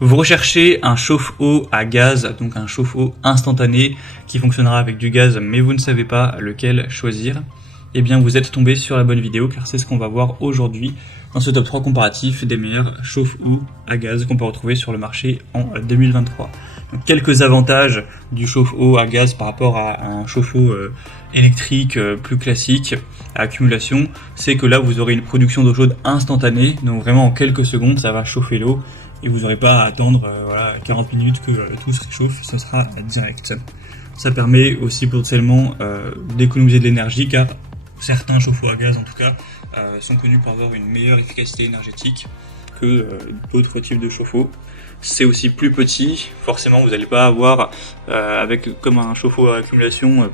Vous recherchez un chauffe-eau à gaz, donc un chauffe-eau instantané qui fonctionnera avec du gaz, mais vous ne savez pas lequel choisir. Eh bien, vous êtes tombé sur la bonne vidéo, car c'est ce qu'on va voir aujourd'hui dans ce top 3 comparatif des meilleurs chauffe-eau à gaz qu'on peut retrouver sur le marché en 2023. Donc, quelques avantages du chauffe-eau à gaz par rapport à un chauffe-eau électrique plus classique à accumulation, c'est que là vous aurez une production d'eau chaude instantanée, donc vraiment en quelques secondes ça va chauffer l'eau et vous n'aurez pas à attendre 40 minutes que tout se réchauffe, ce sera direct. Ça permet aussi potentiellement d'économiser de l'énergie, car certains chauffe-eau à gaz en tout cas sont connus pour avoir une meilleure efficacité énergétique que d'autres types de chauffe-eau. C'est aussi plus petit, forcément vous n'allez pas avoir avec comme un chauffe-eau à accumulation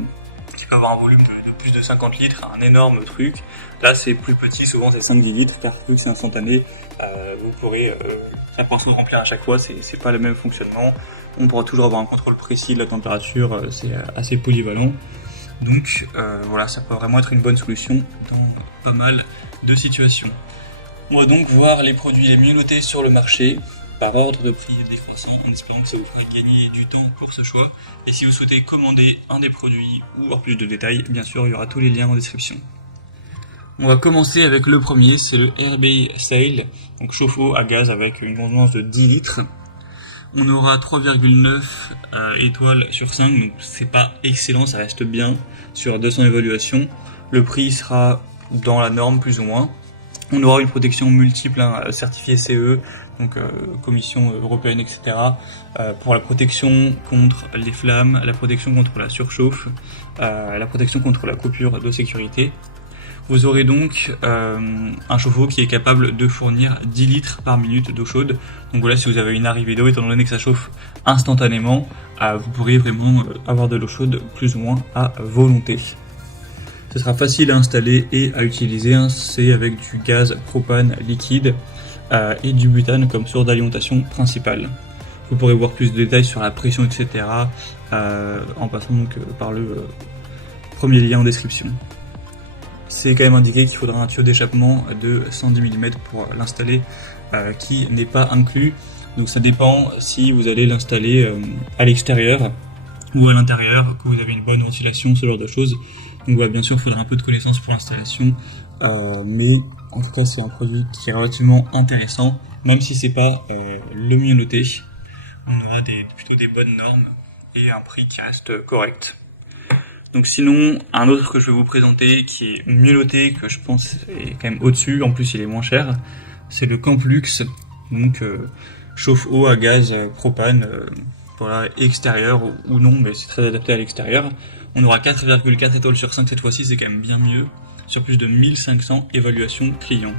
qui peut avoir un volume de plus de 50 litres, un énorme truc. Là c'est plus petit, souvent c'est 5-10 litres, car vu que c'est instantané, vous pourrez ça pourra se remplir à chaque fois, c'est pas le même fonctionnement. On pourra toujours avoir un contrôle précis de la température, c'est assez polyvalent. Donc voilà, ça peut vraiment être une bonne solution dans pas mal de situations. On va donc voir les produits les mieux notés sur le marché, par ordre de prix décroissant, en espérant que ça vous fera gagner du temps pour ce choix. Et si vous souhaitez commander un des produits ou avoir plus de détails, bien sûr, il y aura tous les liens en description. On va commencer avec le premier, c'est le RB Sale, donc chauffe-eau à gaz avec une contenance de 10 litres. On aura 3,9 étoiles sur 5, donc c'est pas excellent, ça reste bien sur 200 évaluations. Le prix sera dans la norme plus ou moins. On aura une protection multiple, certifiée CE, donc Commission européenne, etc. Pour la protection contre les flammes, la protection contre la surchauffe, la protection contre la coupure de sécurité. Vous aurez donc un chauffe-eau qui est capable de fournir 10 litres par minute d'eau chaude. Donc voilà, si vous avez une arrivée d'eau, étant donné que ça chauffe instantanément, vous pourrez vraiment avoir de l'eau chaude plus ou moins à volonté. Ce sera facile à installer et à utiliser, c'est avec du gaz propane liquide et du butane comme source d'alimentation principale. Vous pourrez voir plus de détails sur la pression, etc. En passant donc par le premier lien en description. C'est quand même indiqué qu'il faudra un tuyau d'échappement de 110 mm pour l'installer, qui n'est pas inclus. Donc ça dépend si vous allez l'installer à l'extérieur ou à l'intérieur, que vous avez une bonne ventilation, ce genre de choses. Donc voilà, bien sûr, il faudra un peu de connaissances pour l'installation, mais en tout cas c'est un produit qui est relativement intéressant, même si c'est pas le mieux noté. On aura plutôt des bonnes normes et un prix qui reste correct. Donc sinon, un autre que je vais vous présenter qui est mieux noté, que je pense est quand même au-dessus, en plus il est moins cher, c'est le Camplux, donc chauffe-eau à gaz propane, voilà, extérieur ou non, mais c'est très adapté à l'extérieur. On aura 4,4 étoiles sur 5 cette fois-ci, c'est quand même bien mieux, sur plus de 1500 évaluations clients.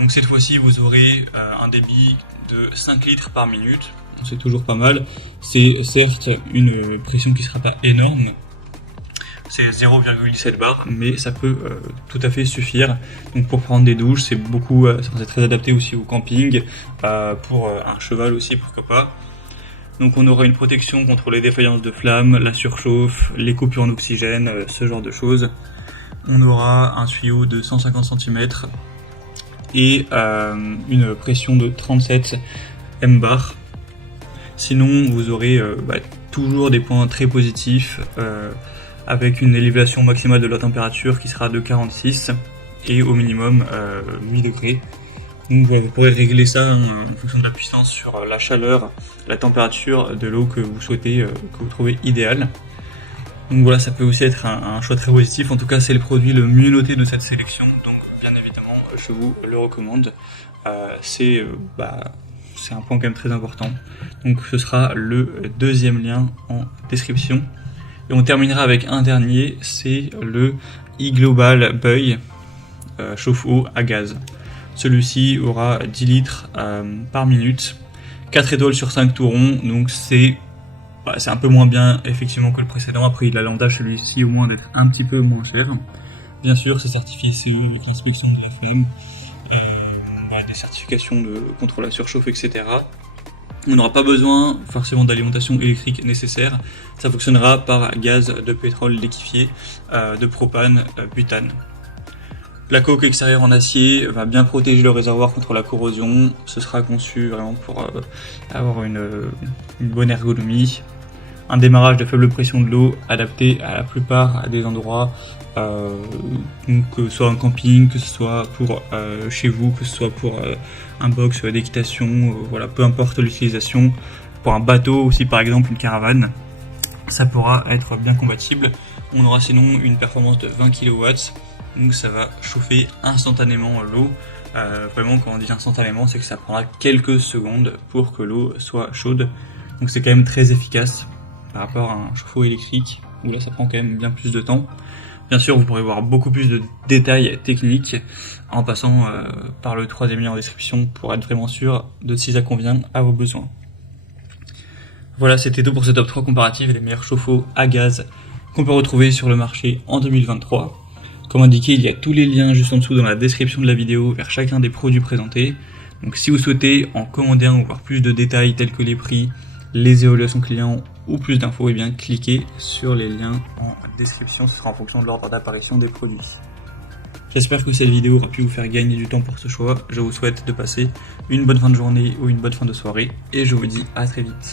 Donc cette fois-ci vous aurez un débit de 5 litres par minute, c'est toujours pas mal. C'est certes une pression qui ne sera pas énorme, c'est 0,7 bar, mais ça peut tout à fait suffire. Donc pour prendre des douches, c'est très adapté aussi au camping, pour un cheval aussi, pourquoi pas. Donc on aura une protection contre les défaillances de flammes, la surchauffe, les coupures en oxygène, ce genre de choses. On aura un tuyau de 150 cm et une pression de 37 mbar. Sinon vous aurez toujours des points très positifs, avec une élévation maximale de la température qui sera de 46 et au minimum 8 degrés. Donc vous pourrez régler ça en fonction de la puissance sur la chaleur, la température de l'eau que vous souhaitez, que vous trouvez idéale. Donc voilà, ça peut aussi être un choix très positif. En tout cas, c'est le produit le mieux noté de cette sélection, donc bien évidemment je vous le recommande. C'est un point quand même très important. Donc ce sera le deuxième lien en description. Et on terminera avec un dernier, c'est le iGlobal Buoy chauffe-eau à gaz. Celui-ci aura 10 litres par minute, 4 étoiles sur 5 tout rond, donc c'est un peu moins bien effectivement que le précédent. Après il a l'avantage celui-ci au moins d'être un petit peu moins cher. Bien sûr c'est certifié CE avec l'inspection de la flamme, des certifications contre la surchauffe, etc. On n'aura pas besoin forcément d'alimentation électrique nécessaire, ça fonctionnera par gaz de pétrole liquéfié, de propane, butane. La coque extérieure en acier va bien protéger le réservoir contre la corrosion. Ce sera conçu vraiment pour avoir une bonne ergonomie. Un démarrage de faible pression de l'eau adapté à la plupart des endroits, donc que ce soit un camping, que ce soit pour chez vous, que ce soit pour un box d'équitation, voilà, peu importe l'utilisation. Pour un bateau aussi par exemple, une caravane, ça pourra être bien compatible. On aura sinon une performance de 20 kW, donc ça va chauffer instantanément l'eau. Vraiment quand on dit instantanément, c'est que ça prendra quelques secondes pour que l'eau soit chaude, donc c'est quand même très efficace par rapport à un chauffe-eau électrique où là ça prend quand même bien plus de temps. Bien sûr, vous pourrez voir beaucoup plus de détails techniques en passant par le troisième lien en description pour être vraiment sûr de si ça convient à vos besoins. Voilà, c'était tout pour ce top 3 comparatif des meilleurs chauffe-eau à gaz qu'on peut retrouver sur le marché en 2023. Comme indiqué, il y a tous les liens juste en dessous dans la description de la vidéo vers chacun des produits présentés. Donc si vous souhaitez en commander un ou voir plus de détails tels que les prix, les évaluations clients ou plus d'infos, et bien cliquez sur les liens en description, ce sera en fonction de l'ordre d'apparition des produits. J'espère que cette vidéo aura pu vous faire gagner du temps pour ce choix. Je vous souhaite de passer une bonne fin de journée ou une bonne fin de soirée et je vous dis à très vite.